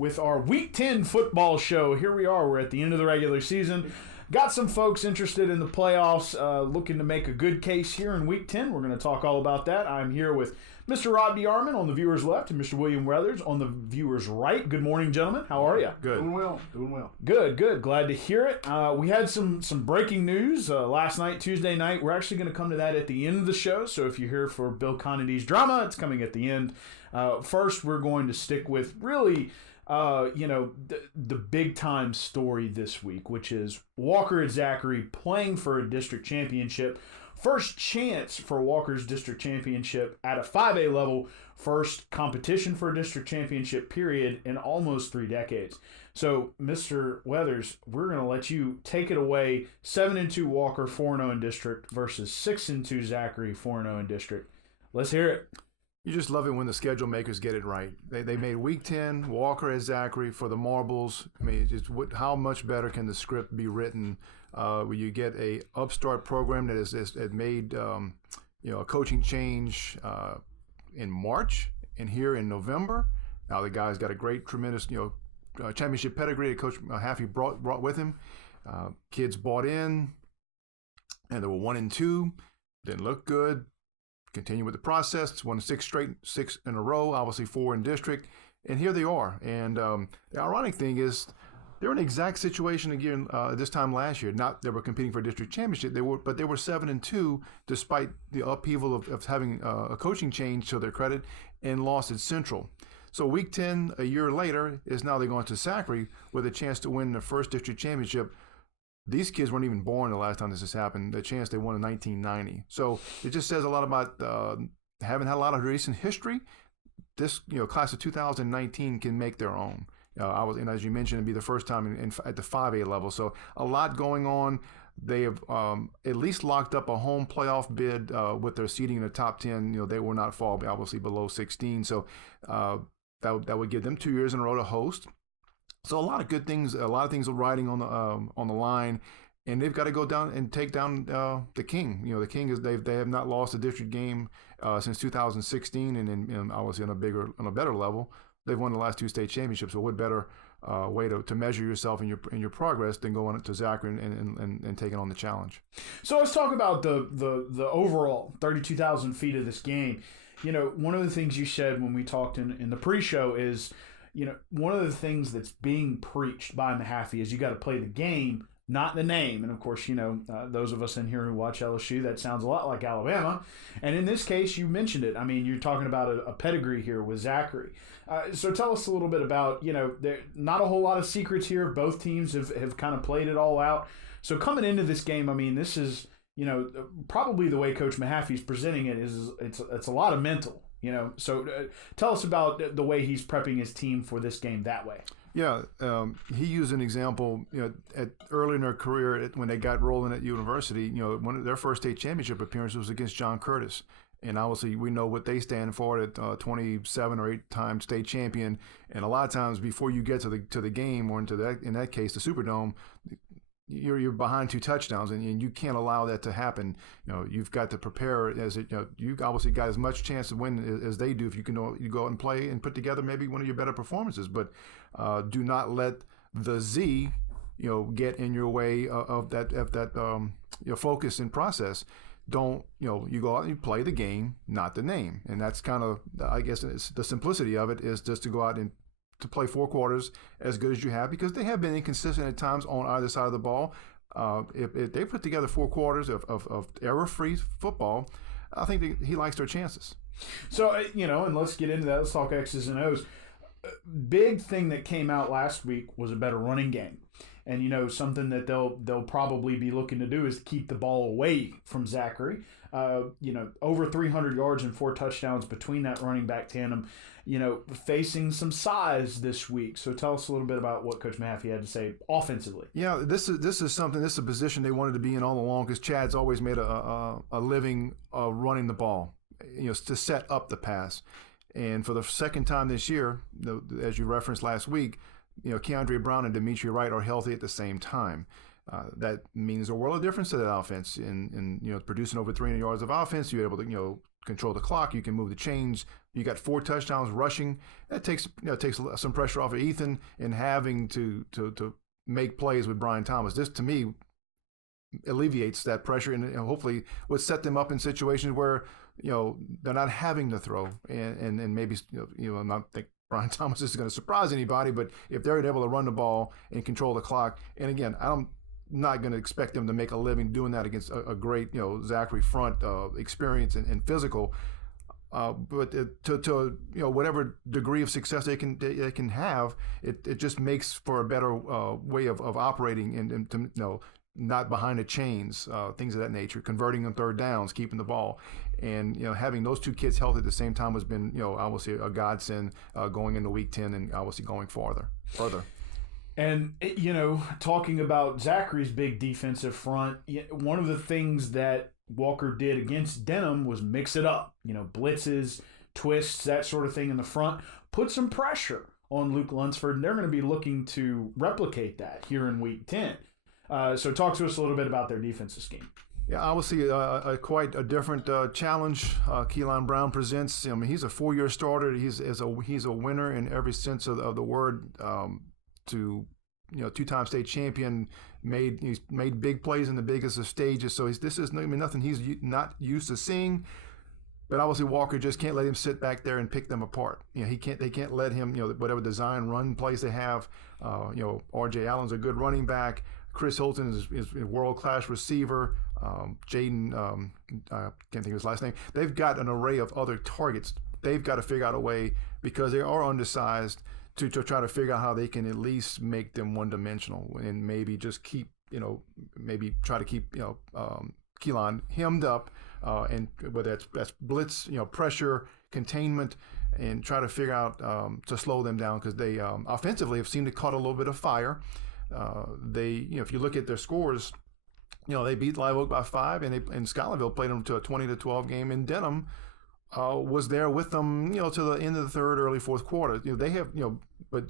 with our Week 10 football show. Here we are. We're at the end of the regular season. Got some folks interested in the playoffs, looking to make a good case here in Week 10. We're going to talk all about that. I'm here with Mr. Rob DeArmond on the viewer's left and Mr. William Weathers on the viewer's right. Good morning, gentlemen. How are you? Good. Doing well. Good. Glad to hear it. We had some breaking news last night, Tuesday night. We're actually going to come to that at the end of the show. So if you're here for Bill Conides drama, it's coming at the end. First, we're going to stick with really, the big time story this week, which is Walker and Zachary playing for a district championship. First chance for Walker's district championship at a 5A level. First competition for a district championship period in almost 3 decades. So, Mr. Weathers, we're going to let you take it away. 7-2 Walker, 4-0 in district versus 6-2 Zachary, 4-0 in district. Let's hear it. You just love it when the schedule makers get it right. They made Week 10, Walker as Zachary for the marbles. I mean, how much better can the script be written where you get a upstart program that has made a coaching change in March and here in November. Now the guy's got a great, tremendous, championship pedigree that Coach Haffey brought with him. Kids bought in, and they were 1-2. Didn't look good. Continue with the process. Won 6 in a row, obviously 4 in district, and here they are. And the ironic thing is, they're in the exact situation again this time last year. Not they were competing for a district championship, they were 7-2 despite the upheaval of having a coaching change to their credit and lost at Central. So Week 10 a year later is now they're going to Zachary with a chance to win the first district championship. These kids weren't even born the last time this has happened. The chance they won in 1990. So it just says a lot about having had a lot of recent history. This class of 2019 can make their own. And as you mentioned, it'd be the first time at the 5A level. So a lot going on. They have at least locked up a home playoff bid with their seeding in the top 10. They will not fall obviously below 16. So that would give them 2 years in a row to host. So a lot of good things, a lot of things are riding on the line, and they've got to go down and take down the King. The King is they have not lost a district game since 2016, and obviously on a better level, they've won the last 2 state championships. So what better way to measure yourself in your progress than going to Zachary and taking on the challenge. So let's talk about the overall 32,000 feet of this game. One of the things you said when we talked in the pre-show is, one of the things that's being preached by Mahaffey is you got to play the game, not the name. And of course, those of us in here who watch LSU, that sounds a lot like Alabama. And in this case, you mentioned it. I mean, you're talking about a pedigree here with Zachary. So tell us a little bit about, there not a whole lot of secrets here. Both teams have kind of played it all out. So coming into this game, I mean, this is, probably the way Coach Mahaffey's presenting it is it's a lot of mental. So tell us about the way he's prepping his team for this game that way. Yeah, he used an example, early in their career when they got rolling at university. One of their first state championship appearance was against John Curtis, and obviously we know what they stand for at 27 or 8-time state champion. And a lot of times before you get to the game, or in that case the Superdome, you're behind 2 touchdowns, and you can't allow that to happen. You've got to prepare you obviously got as much chance to win as they do if you go out and play and put together maybe one of your better performances. But do not let the Z get in your way of that your focus and process. Don't you go out and you play the game, not the name. And that's kind of, I guess, it's the simplicity of it is just to go out and to play 4 quarters as good as you have, because they have been inconsistent at times on either side of the ball. If they put together 4 quarters of error-free football, I think he likes their chances. So, and let's get into that. Let's talk X's and O's. Big thing that came out last week was a better running game. And, something that they'll probably be looking to do is keep the ball away from Zachary. Over 300 yards and 4 touchdowns between that running back tandem, facing some size this week. So tell us a little bit about what Coach Mahaffey had to say offensively. Yeah, this is a position they wanted to be in all along, because Chad's always made a living running the ball, to set up the pass. And for the second time this year, as you referenced last week, Keandre Brown and Demetri Wright are healthy at the same time. that means a world of difference to that offense. In producing over 300 yards of offense, you're able to control the clock. You can move the chains. You got 4 touchdowns rushing. That takes some pressure off of Ethan and having to make plays with Brian Thomas. This to me alleviates that pressure and hopefully would set them up in situations where they're not having to throw and maybe I'm not think Brian Thomas is going to surprise anybody, but if they're able to run the ball and control the clock, and again, I'm not going to expect them to make a living doing that against a great Zachary front experience and physical, but to whatever degree of success they can have, it just makes for a better way of operating and to not behind the chains, things of that nature, converting on third downs, keeping the ball. And having those 2 kids healthy at the same time has been obviously a godsend going into week 10 and obviously going further. And talking about Zachary's big defensive front, one of the things that Walker did against Denham was mix it up. Blitzes, twists, that sort of thing in the front, put some pressure on Luke Lunsford, and they're going to be looking to replicate that here in week 10. So talk to us a little bit about their defensive scheme. Yeah, obviously quite a different challenge Keelan Brown presents. He's a 4-year starter. He's a winner in every sense of the word. 2-time state champion, he's made big plays in the biggest of stages. So this is nothing he's not used to seeing. But obviously Walker just can't let him sit back there and pick them apart. They can't let him whatever design run plays they have. R.J. Allen's a good running back. Chris Hilton is a world-class receiver. Jaden, I can't think of his last name. They've got an array of other targets. They've got to figure out a way, because they are undersized, to try to figure out how they can at least make them one-dimensional and maybe just keep, maybe try to keep, Keelan hemmed up, and whether that's blitz, pressure, containment, and try to figure out to slow them down, because they offensively have seemed to caught a little bit of fire. If you look at their scores, they beat Live Oak by 5, and Scotlandville played them to a 20-12 game, and Denham was there with them, to the end of the third, early fourth quarter. They have, but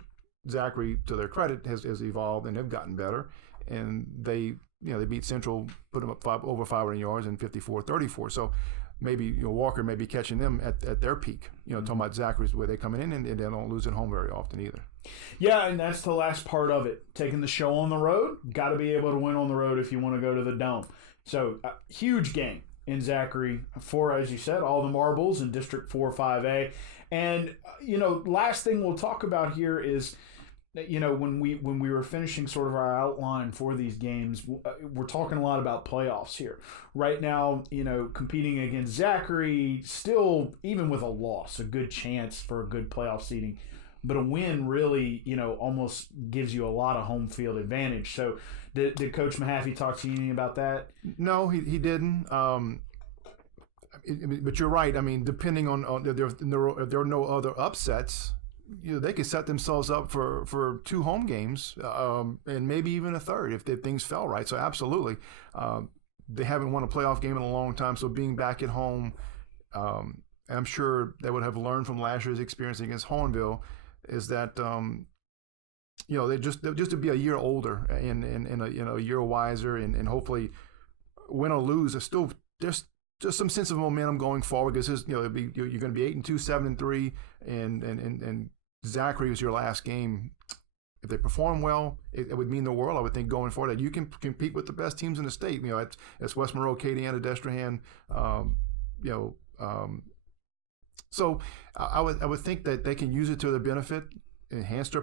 Zachary, to their credit, has evolved and have gotten better, and they beat Central, put them up over 500 yards and 54-34. So maybe Walker may be catching them at their peak. Talking about Zachary's where they're coming in, and they don't lose at home very often either. Yeah, and that's the last part of it. Taking the show on the road, got to be able to win on the road if you want to go to the Dome. So, huge game in Zachary for, as you said, all the marbles in District 4-5A. And, last thing we'll talk about here is, when we were finishing sort of our outline for these games, we're talking a lot about playoffs here. Right now, competing against Zachary, still, even with a loss, a good chance for a good playoff seeding. But a win really, almost gives you a lot of home field advantage. So did Coach Mahaffey talk to you anything about that? No, he didn't. But you're right. Depending on if there are no other upsets, they could set themselves up for 2 home games and maybe even a third if things fell right. So absolutely. They haven't won a playoff game in a long time. So being back at home, I'm sure they would have learned from last year's experience against Hornville, is that they just to be a year older and a year wiser and hopefully win or lose, there's still just some sense of momentum going forward, because you're going to be 8-2, 7-3, and Zachary was your last game. If they perform well, it would mean the world, I would think, going forward, that you can compete with the best teams in the state. It's West Monroe, Acadiana, Destrehan, So I would think that they can use it to their benefit, enhance their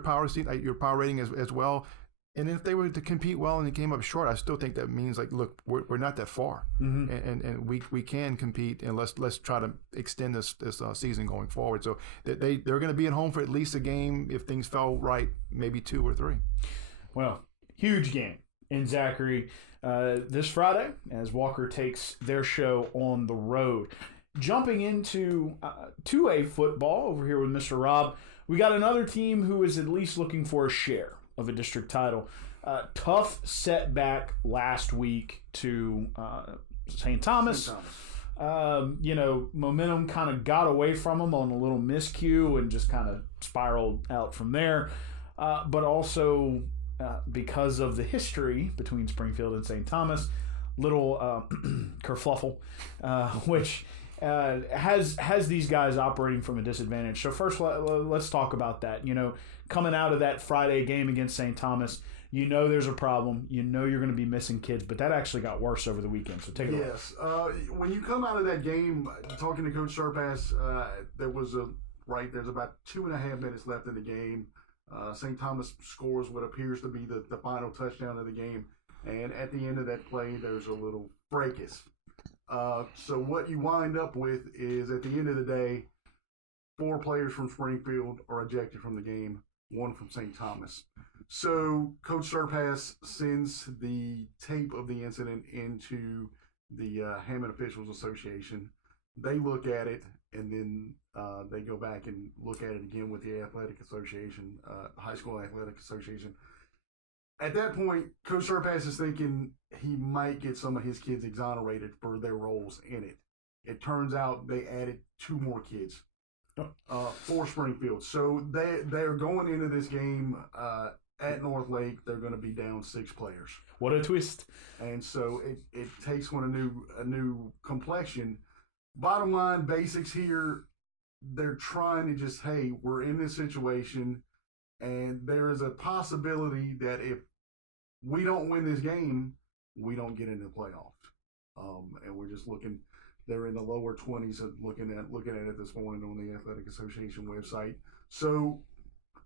your power rating as well. And if they were to compete well and they came up short, I still think that means, look, we're not that far, and we can compete, and let's try to extend this season going forward. So they're going to be at home for at least a game. If things fell right, maybe 2 or 3. Well, huge game in Zachary this Friday as Walker takes their show on the road. Jumping into 2A football over here with Mr. Rob, we got another team who is at least looking for a share of a district title. Tough setback last week to St. Thomas. Momentum kind of got away from them on a little miscue and just kind of spiraled out from there. But also, because of the history between Springfield and St. Thomas, little kerfluffle, which has these guys operating from a disadvantage. So first, let's talk about that. Coming out of that Friday game against St. Thomas, there's a problem. You're going to be missing kids, but that actually got worse over the weekend. So take it away. Yes. When you come out of that game, talking to Coach Surpass, there's about 2.5 minutes left in the game. St. Thomas scores what appears to be the final touchdown of the game. And at the end of that play, there's a little fracas. So what you wind up with is, at the end of the day, 4 players from Springfield are ejected from the game, 1 from St. Thomas. So Coach Surpass sends the tape of the incident into the Hammond Officials Association. They look at it, and then they go back and look at it again with the Athletic Association, High School Athletic Association. At that point, Coach Surpass is thinking he might get some of his kids exonerated for their roles in it. It turns out they added 2 more kids for Springfield. So they're going into this game at North Lake. They're going to be down 6 players. What a twist. And so it takes on a new complexion. Bottom line, basics here, they're trying to just, hey, we're in this situation, and there is a possibility that if we don't win this game, we don't get into the playoffs. And we're just looking, they're in the lower 20s of looking at it this morning on the Athletic Association website. So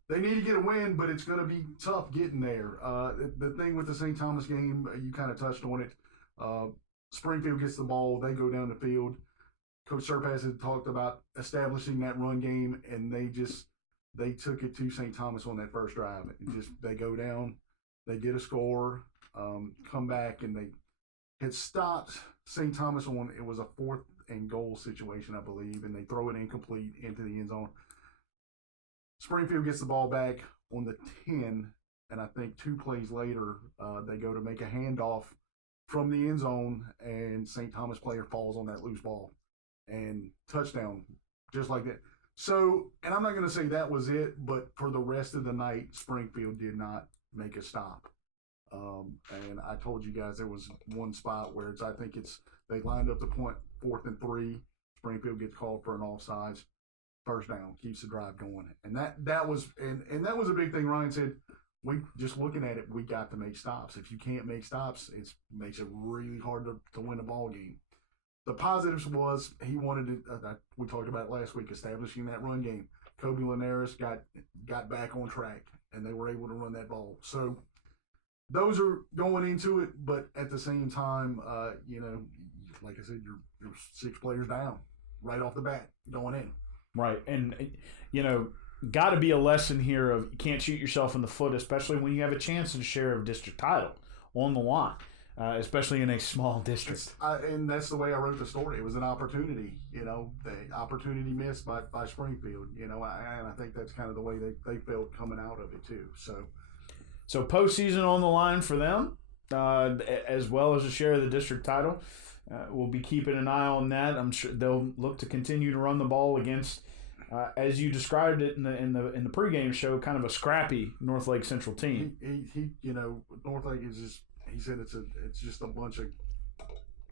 they need to get a win, but it's going to be tough getting there. The thing with the St. Thomas game, you kind of touched on it. Springfield gets the ball, they go down the field. Coach Surpass had talked about establishing that run game, and they took it to St. Thomas on that first drive. They go down, they get a score, come back, and they had stopped St. Thomas on, it was a 4th and goal situation, I believe, and they throw it incomplete into the end zone. Springfield gets the ball back on the 10, and I think 2 plays later, they go to make a handoff from the end zone, and St. Thomas player falls on that loose ball. And touchdown, just like that. So, and I'm not going to say that was it, but for the rest of the night, Springfield did not make a stop. And I told you guys there was one spot where they lined up the point, 4th and 3. Springfield gets called for an offsides. First down, keeps the drive going. And that was a big thing. Ryan said, we just looking at it, we got to make stops. If you can't make stops, it makes it really hard to win a ball game. The positives was he wanted to, we talked about it last week, establishing that run game. Kobe Linares got back on track, and they were able to run that ball. So those are going into it, but at the same time, like I said, you're 6 players down right off the bat going in. Right, and, got to be a lesson here of you can't shoot yourself in the foot, especially when you have a chance to share a district title on the line. Especially in a small district. And that's the way I wrote the story. It was an opportunity, the opportunity missed by Springfield, and I think that's kind of the way they felt coming out of it too. So postseason on the line for them, as well as a share of the district title. We'll be keeping an eye on that. I'm sure they'll look to continue to run the ball against, as you described it in the pregame show, kind of a scrappy North Lake Central team. He North Lake is just. He said it's just a bunch of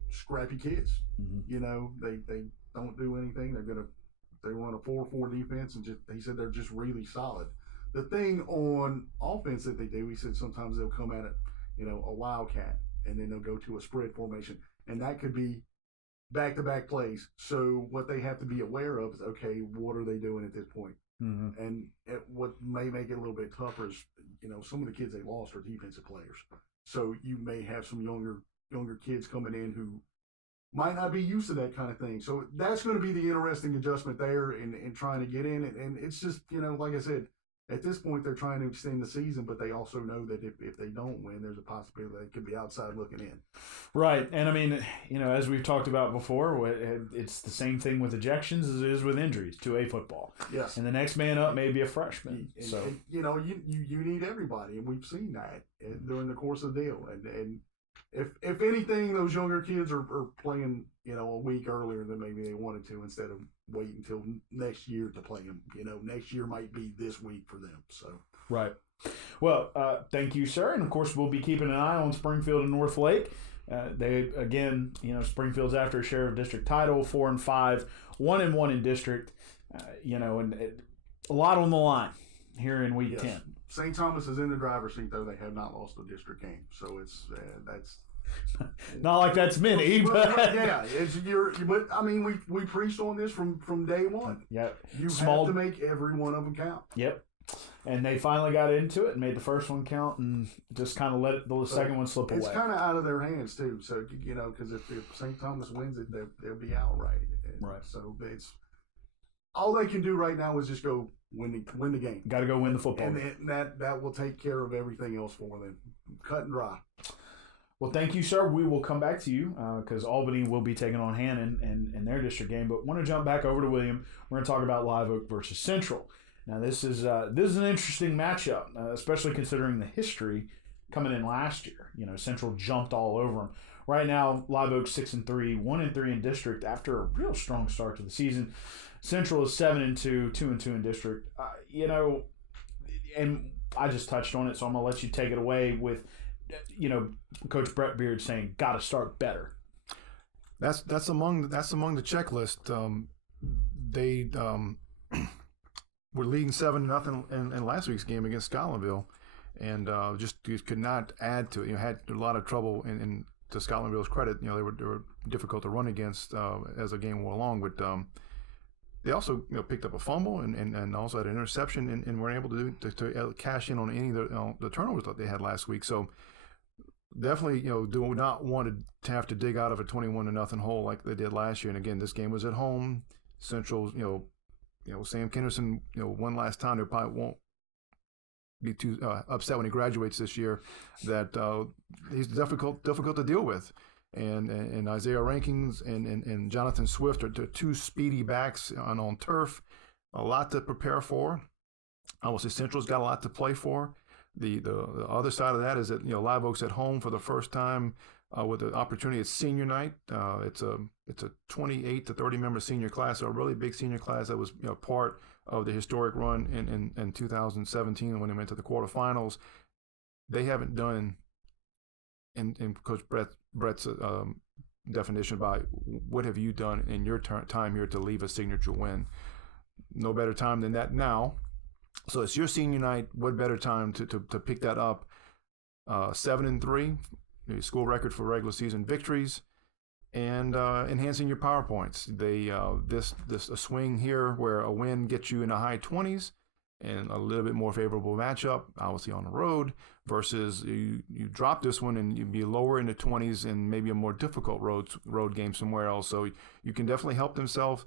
scrappy kids. Mm-hmm. They don't do anything. They run a 4-4 defense, and he said they're just really solid. The thing on offense that they do, he said sometimes they'll come at it, a wildcat, and then they'll go to a spread formation, and that could be back-to-back plays. So what they have to be aware of is, okay, what are they doing at this point? Mm-hmm. And what may make it a little bit tougher is, some of the kids they lost are defensive players. So you may have some younger kids coming in who might not be used to that kind of thing. So that's going to be the interesting adjustment there in trying to get in. And it's just, like I said, at this point they're trying to extend the season, but they also know that if they don't win, there's a possibility they could be outside looking in. Right. And I mean, as we've talked about before, it's the same thing with ejections as it is with injuries to a football. Yes. And the next man up may be a freshman. And, you need everybody, and we've seen that during the course of the deal. And if anything, those younger kids are playing, a week earlier than maybe they wanted to, instead of waiting until next year to play them. Next year might be this week for them. So right. Well, thank you, sir. And of course, we'll be keeping an eye on Springfield and North Lake. They again, Springfield's after a sheriff district title, 4-5, 1-1 in district. And a lot on the line here in Week 10. St. Thomas is in the driver's seat, though they have not lost a district game, so it's that's not like that's many, but yeah, but I mean, we preached on this from day one. Yeah, you have to make every one of them count. Yep. And they finally got into it and made the first one count and just kind of let the second one slip away. It's kind of out of their hands, too. So, because if St. Thomas wins it, they'll be outright. Right. So, it's all they can do right now is just go win the game. Got to go win the football game. And that will take care of everything else for them. Cut and dry. Well, thank you, sir. We will come back to you because Albany will be taking on Hannon in their district game. But want to jump back over to William. We're going to talk about Live Oak versus Central. Now, this is an interesting matchup, especially considering the history coming in last year. Central jumped all over them. Right now, Live Oak 6-3, 1-3 in district after a real strong start to the season. Central is 7-2, 2-2 in district. And I just touched on it, so I'm gonna let you take it away with, Coach Brett Beard saying, "Got to start better." That's among the checklist. They were leading 7-0 in last week's game against Scotlandville, and just could not add to it. Had a lot of trouble. And to Scotlandville's credit, they were difficult to run against as the game went along. But they also picked up a fumble and also had an interception and were able to cash in on any of the turnovers that they had last week. So definitely do not want to have to dig out of a 21-0 hole like they did last year. And again, this game was at home. Central, Sam Kenderson, one last time. They probably won't be too upset when he graduates this year. That he's difficult to deal with. And Isaiah Rankins and Jonathan Swift are two speedy backs on turf. A lot to prepare for. I will say Central's got a lot to play for. The other side of that is that Live Oak's at home for the first time with the opportunity at senior night. It's a 28 to 30 member senior class, so a really big senior class that was part of the historic run in 2017 when they went to the quarterfinals. They haven't done, in Coach Brett's definition by what have you done in your time here to leave a signature win. No better time than that now. So it's your senior night. What better time to pick that up? 7-3, school record for regular season victories, and enhancing your PowerPoints. They a swing here where a win gets you in the high 20s and a little bit more favorable matchup, obviously on the road, versus you drop this one and you'd be lower in the 20s and maybe a more difficult road game somewhere else. So you can definitely help themselves.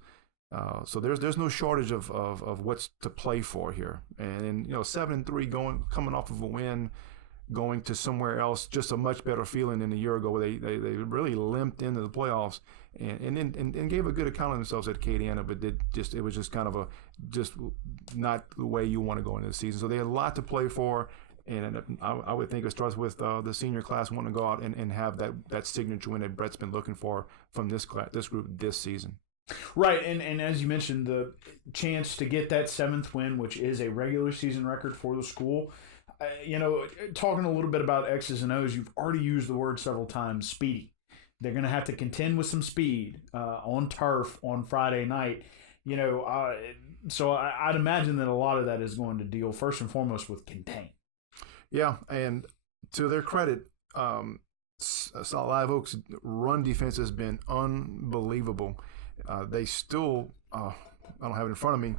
So there's no shortage of what's to play for here. And 7-3 coming off of a win, going to somewhere else, just a much better feeling than a year ago where they really limped into the playoffs and gave a good account of themselves at Acadiana, but it was just kind of just not the way you want to go into the season. So they had a lot to play for. And I would think it starts with the senior class wanting to go out and have that signature win that Brett's been looking for from this group this season. Right, and as you mentioned, the chance to get that 7th win, which is a regular season record for the school. Talking a little bit about X's and O's, you've already used the word several times, speedy. They're going to have to contend with some speed on turf on Friday night. So I'd imagine that a lot of that is going to deal first and foremost with contain. Yeah, and to their credit, Live Oak's run defense has been unbelievable. They still, I don't have it in front of me,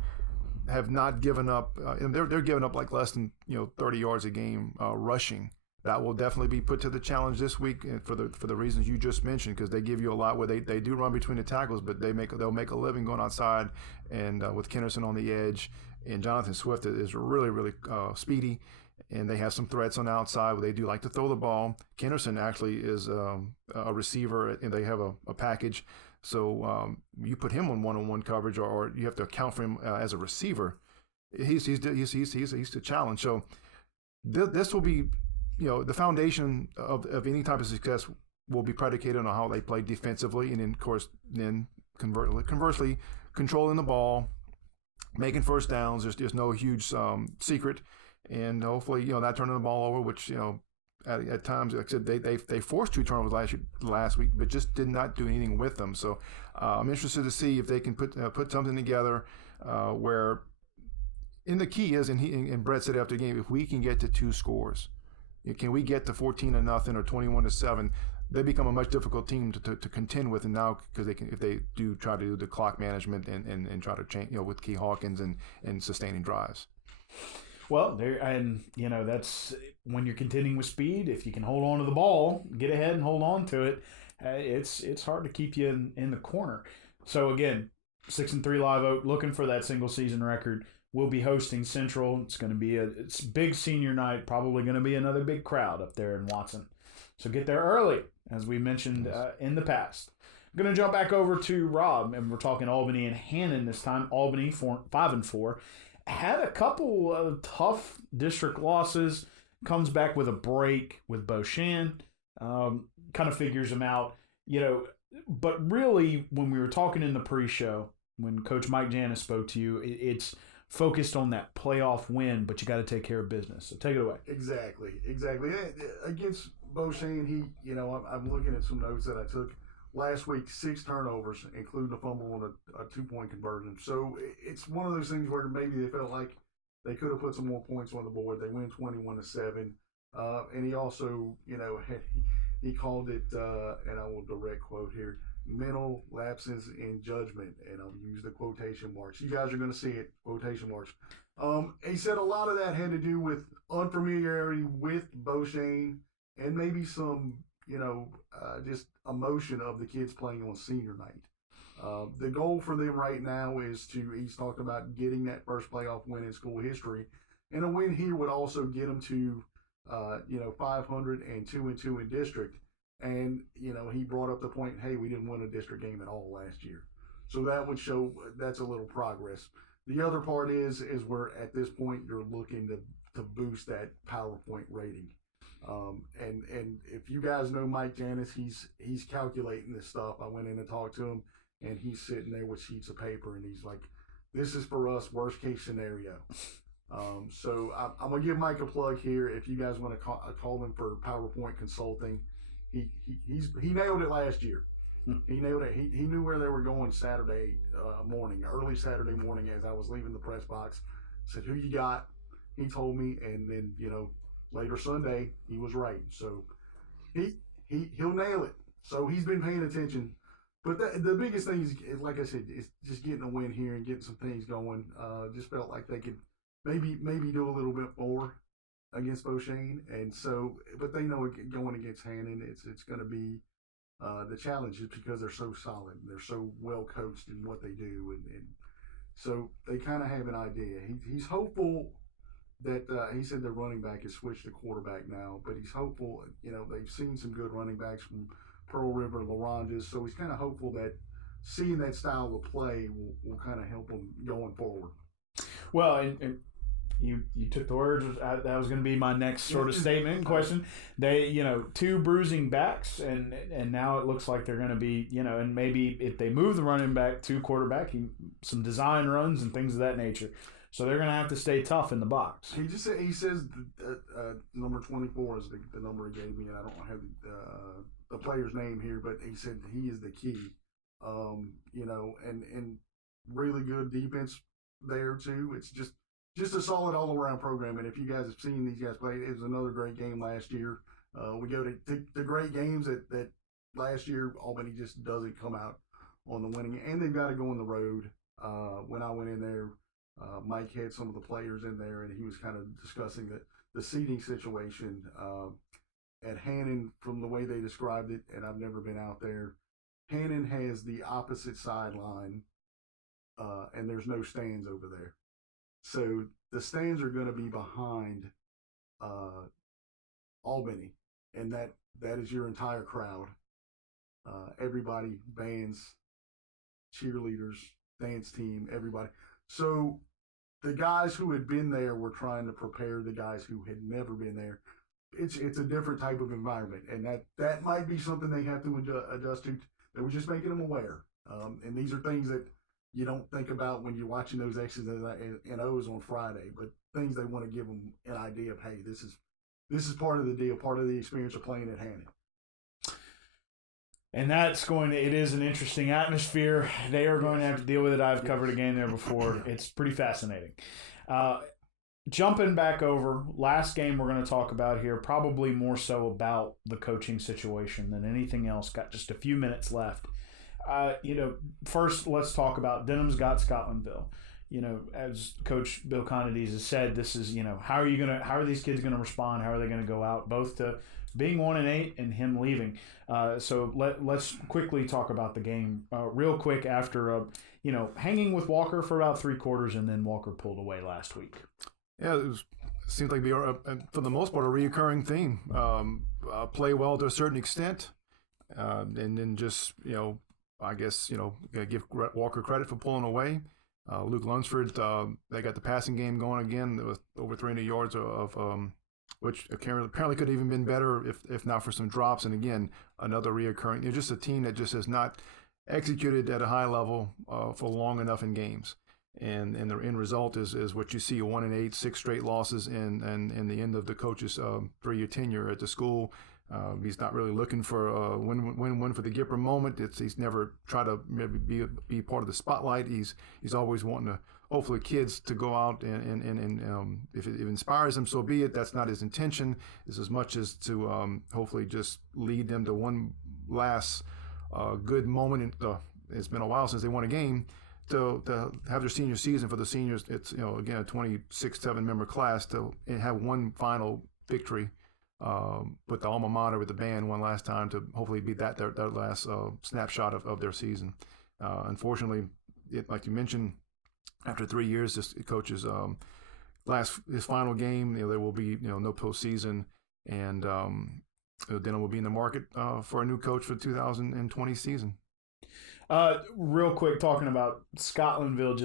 have not given up. And they're giving up like less than 30 yards a game rushing. That will definitely be put to the challenge this week for the reasons you just mentioned, because they give you a lot where they do run between the tackles, but they'll make a living going outside and with Kenderson on the edge, and Jonathan Swift is really, really speedy. And they have some threats on the outside where they do like to throw the ball. Kenderson actually is a receiver, and they have a package. So you put him on one-on-one coverage, or you have to account for him as a receiver. He's the challenge. So this will be, the foundation of any type of success will be predicated on how they play defensively, and then of course, conversely, controlling the ball, making first downs. There's no huge secret. and hopefully, not turning the ball over, which, at times, like I said, they forced 2 turnovers last week, but just did not do anything with them. So I'm interested to see if they can put something together where, and the key is, and Brett said after the game, if we can get to 2 scores, can we get to 14-0 or 21-7? They become a much difficult team to contend with, and now because if they do try to do the clock management and try to change, with Key Hawkins and sustaining drives. Well, that's when you're contending with speed. If you can hold on to the ball, get ahead and hold on to it, it's hard to keep you in the corner. So again, 6-3 Live Oak looking for that single season record. We'll be hosting Central. It's going to be it's big senior night. Probably going to be another big crowd up there in Watson. So get there early, as we mentioned in the past. I'm going to jump back over to Rob, and we're talking Albany and Hannon this time. Albany 5-4 had a couple of tough district losses. Comes back with a break with Beauchesne. Kind of figures them out, But really, when we were talking in the pre-show, when Coach Mike Janis spoke to you, it's focused on that playoff win, but you got to take care of business. So take it away. Exactly. Against Beauchesne, I'm looking at some notes that I took last week. 6 turnovers, including a fumble on a 2-point conversion. So it's one of those things where maybe they felt like they could have put some more points on the board. They win 21-7, and he also, he called it, and I will direct quote here, mental lapses in judgment, and I'll use the quotation marks. You guys are going to see it, quotation marks. He said a lot of that had to do with unfamiliarity with Beauchesne and maybe some, just emotion of the kids playing on senior night. The goal for them right now is he's talked about getting that first playoff win in school history, and a win here would also get them to, 500 and 2-2 in district. And, he brought up the point, hey, we didn't win a district game at all last year. So that would show that's a little progress. The other part is where at this point you're looking to boost that PowerPoint rating. And if you guys know Mike Janis, he's calculating this stuff. I went in and talked to him, and he's sitting there with sheets of paper, and he's like, this is for us, worst case scenario. So I'm going to give Mike a plug here. If you guys want to call him for PowerPoint consulting, he nailed it last year. He nailed it. He knew where they were going Saturday morning, early Saturday morning as I was leaving the press box. Said, who you got? He told me, and then, later Sunday, he was right. So he'll nail it. So he's been paying attention. But the biggest thing is, like I said, is just getting a win here and getting some things going. Just felt like they could maybe do a little bit more against Beauchesne, and so, but they know going against Hannon, it's going to be the challenge is because they're so solid, they're so well coached in what they do, and so they kind of have an idea. He's hopeful that he said their running back has switched to quarterback now, but he's hopeful. They've seen some good running backs from Pearl River, LaRondes, so he's kind of hopeful that seeing that style of play will kind of help them going forward. Well, and you took the words. That was going to be my next sort of statement and question. They, 2 bruising backs, and now it looks like they're going to be, and maybe if they move the running back to quarterback, some design runs and things of that nature. So they're going to have to stay tough in the box. He says number 24 is the number he gave me, and I don't have the player's name here, but he said he is the key. And really good defense there too. It's just a solid all-around program, and if you guys have seen these guys play, it was another great game last year. We go to great games that last year Albany just doesn't come out on the winning, and they've got to go on the road. When I went in there, Mike had some of the players in there, and he was kind of discussing the seating situation at Hannon from the way they described it, and I've never been out there. Hannon has the opposite sideline, and there's no stands over there. So the stands are going to be behind Albany, and that is your entire crowd. Everybody, bands, cheerleaders, dance team, everybody. So the guys who had been there were trying to prepare the guys who had never been there. It's a different type of environment, and that might be something they have to adjust to. They were just making them aware. And these are things that you don't think about when you're watching those X's and O's on Friday, but things they want to give them an idea of, hey, this is part of the deal, part of the experience of playing at Hannon. And it is an interesting atmosphere. They are going to have to deal with it. I've covered a game there before. It's pretty fascinating. Jumping back over, last game we're going to talk about here, probably more so about the coaching situation than anything else. Got just a few minutes left. First let's talk about Denham's got Scotlandville. As Coach Bill Conides has said, this is, how are these kids going to respond? How are they going to go out, both to being 1-8 and him leaving? So let's quickly talk about the game real quick after, hanging with Walker for about 3/4, and then Walker pulled away last week. Yeah, it seems like for the most part a reoccurring theme. Play well to a certain extent, and then just I guess give Walker credit for pulling away. Luke Lunsford, they got the passing game going again. There was over 300 yards of which apparently could have even been better if not for some drops. And again, another reoccurring. Just a team that just has not executed at a high level for long enough in games. And the end result is what you see: 1-8, 6 straight losses, and the end of the coach's 3-year tenure at the school. He's not really looking for a win for the Gipper moment. He's never tried to maybe be part of the spotlight. He's always wanting to hopefully kids to go out and if it inspires them, so be it. That's not his intention. It's as much as to hopefully just lead them to one last good moment. It's been a while since they won a game. To have their senior season for the seniors, it's again a 26-7 member class to have one final victory with the alma mater with the band one last time to hopefully be their last snapshot of their season. Unfortunately, like you mentioned, after 3 years, this coach's his final game, there will be no postseason, and Denham will be in the market for a new coach for the 2020 season. Real quick, talking about Scotlandville,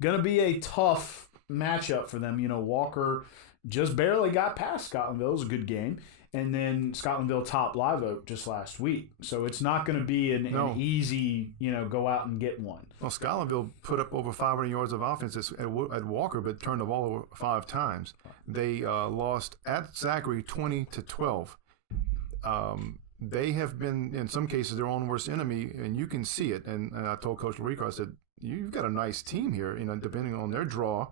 going to be a tough matchup for them. Walker just barely got past Scotlandville. It was a good game. And then Scotlandville topped Live Oak just last week. So it's not going to be an easy, go out and get one. Well, Scotlandville put up over 500 yards of offense at Walker, but turned the ball over 5 times. They lost at Zachary 20-12. They have been, in some cases, their own worst enemy, and you can see it. And I told Coach Larico, I said, you've got a nice team here, depending on their draw.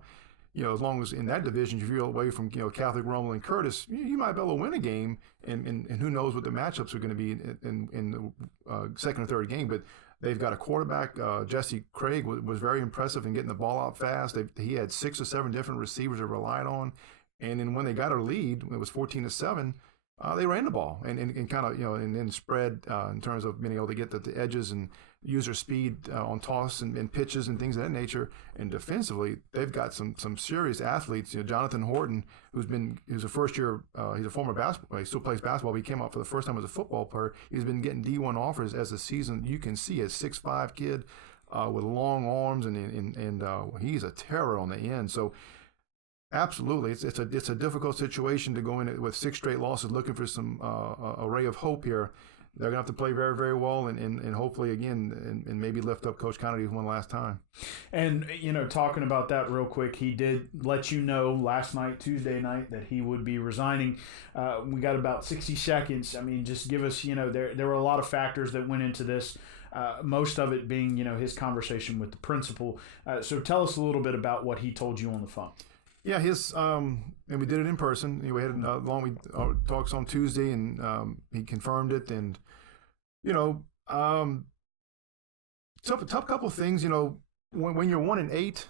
As long as in that division, if you're away from, Catholic, Rommel, and Curtis, you might be able to win a game, and who knows what the matchups are going to be in the second or third game. But they've got a quarterback, Jesse Craig, was very impressive in getting the ball out fast. He had 6 or 7 different receivers they relied on. And then when they got a lead, it was 14-7, they ran the ball and kind of, and then spread in terms of being able to get the edges and use their speed on toss and pitches and things of that nature. And defensively, they've got some serious athletes. Jonathan Horton, who's a first year, he's a former basketball, he still plays basketball, but he came out for the first time as a football player. He's been getting D1 offers as the season. You can see a 6'5" kid with long arms, and he's a terror on the end. So absolutely, it's a difficult situation to go in with 6 straight losses, looking for some a ray of hope here. They're going to have to play very, very well and hopefully, again, and maybe lift up Coach Conides one last time. And, talking about that real quick, he did let you know last night, Tuesday night, that he would be resigning. We got about 60 seconds. I mean, just give us, there were a lot of factors that went into this, most of it being, his conversation with the principal. So tell us a little bit about what he told you on the phone. Yeah, and we did it in person. We had long talks on Tuesday, and he confirmed it. And tough couple of things. When you're 1-8,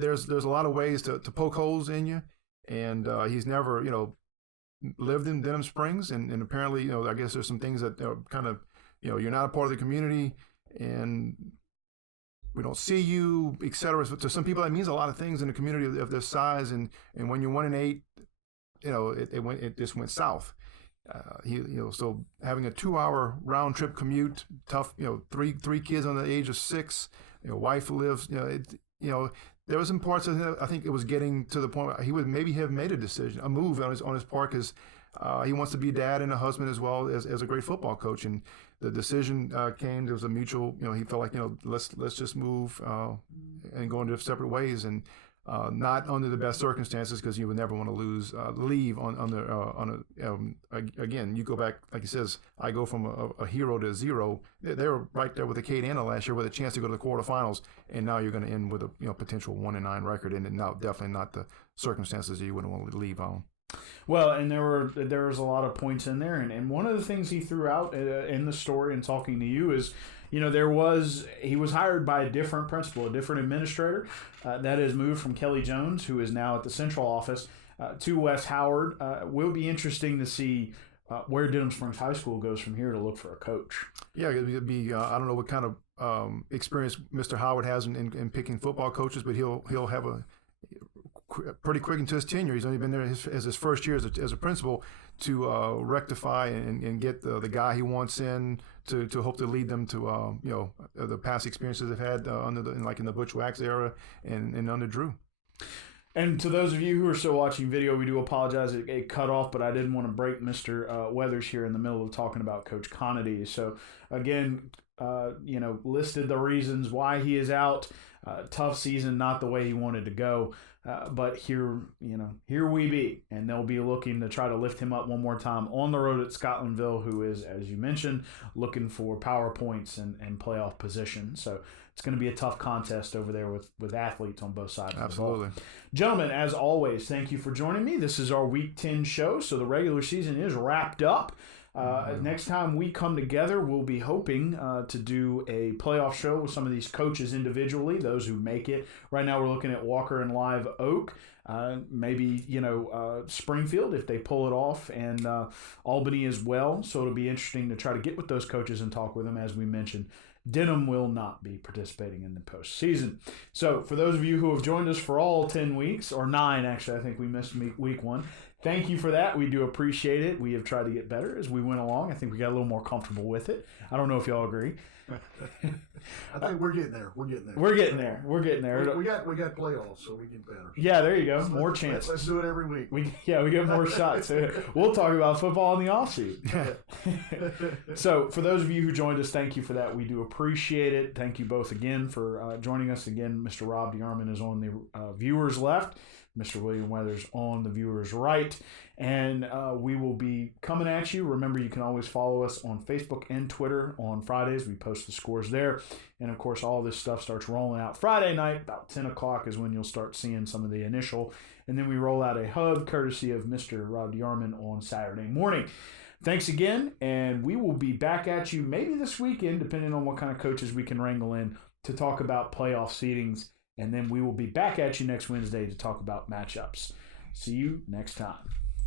there's a lot of ways to poke holes in you. And he's never lived in Denham Springs, and apparently I guess there's some things that are kind of you're not a part of the community, and we don't see you, etc. So to some people, that means a lot of things in a community of this size. And when you're 1-8, it just went south. So having a 2-hour round trip commute, tough. Three kids under the age of 6. Wife lives. There was some parts of him, I think it was getting to the point where he would maybe have made a move on his part, because he wants to be a dad and a husband as well as a great football coach. And the decision came. There was a mutual. He felt like let's just move and go into separate ways. And not under the best circumstances, because you would never want to leave again. You go back, like he says, I go from a hero to a zero. They were right there with the Cade Anna last year with a chance to go to the quarterfinals, and now you're going to end with a potential 1-9 record, and now definitely not the circumstances that you wouldn't want to leave on. Well, and there was a lot of points in there, and one of the things he threw out in the story and talking to you is, he was hired by a different principal, a different administrator that has moved from Kelly Jones, who is now at the central office, to Wes Howard. Will be interesting to see where Denham Springs High School goes from here to look for a coach. Yeah, it'd be I don't know what kind of experience Mr. Howard has in picking football coaches, but he'll have a pretty quick into his tenure. He's only been there as his first year as a principal to rectify and get the guy he wants in to hope to lead them to the past experiences they've had in the Butch Wax era and under Drew. And to those of you who are still watching video, we do apologize. It cut off, but I didn't want to break Mr. Weathers here in the middle of talking about Coach Conides. So again, listed the reasons why he is out. Tough season, not the way he wanted to go. But here we be, and they'll be looking to try to lift him up one more time on the road at Scotlandville, who is, as you mentioned, looking for power points and playoff position. So it's going to be a tough contest over there with athletes on both sides. Absolutely. Of the ball. Gentlemen, as always, thank you for joining me. This is our Week 10 show, so the regular season is wrapped up. Next time we come together, we'll be hoping to do a playoff show with some of these coaches individually, those who make it. Right now we're looking at Walker and Live Oak, maybe Springfield if they pull it off, and Albany as well. So it'll be interesting to try to get with those coaches and talk with them. As we mentioned, Denham will not be participating in the postseason. So for those of you who have joined us for all 10 weeks, or 9 actually, I think we missed week 1. Thank you for that. We do appreciate it. We have tried to get better as we went along. I think we got a little more comfortable with it. I don't know if y'all agree. I think we're getting there. We're getting there. We're getting there. We're getting there. We got playoffs, so we get better. Yeah, there you go. More chances. Let's do it every week. We get more shots. We'll talk about football in the offseason. So for those of you who joined us, thank you for that. We do appreciate it. Thank you both again for joining us again. Mr. Rob DeArmond is on the viewers' left. Mr. William Weathers on the viewers' right. And we will be coming at you. Remember, you can always follow us on Facebook and Twitter on Fridays. We post the scores there. And, of course, all this stuff starts rolling out Friday night. About 10 o'clock is when you'll start seeing some of the initial. And then we roll out a hub courtesy of Mr. Rob DeArmond on Saturday morning. Thanks again, and we will be back at you maybe this weekend, depending on what kind of coaches we can wrangle in, to talk about playoff seedings. And then we will be back at you next Wednesday to talk about matchups. See you next time.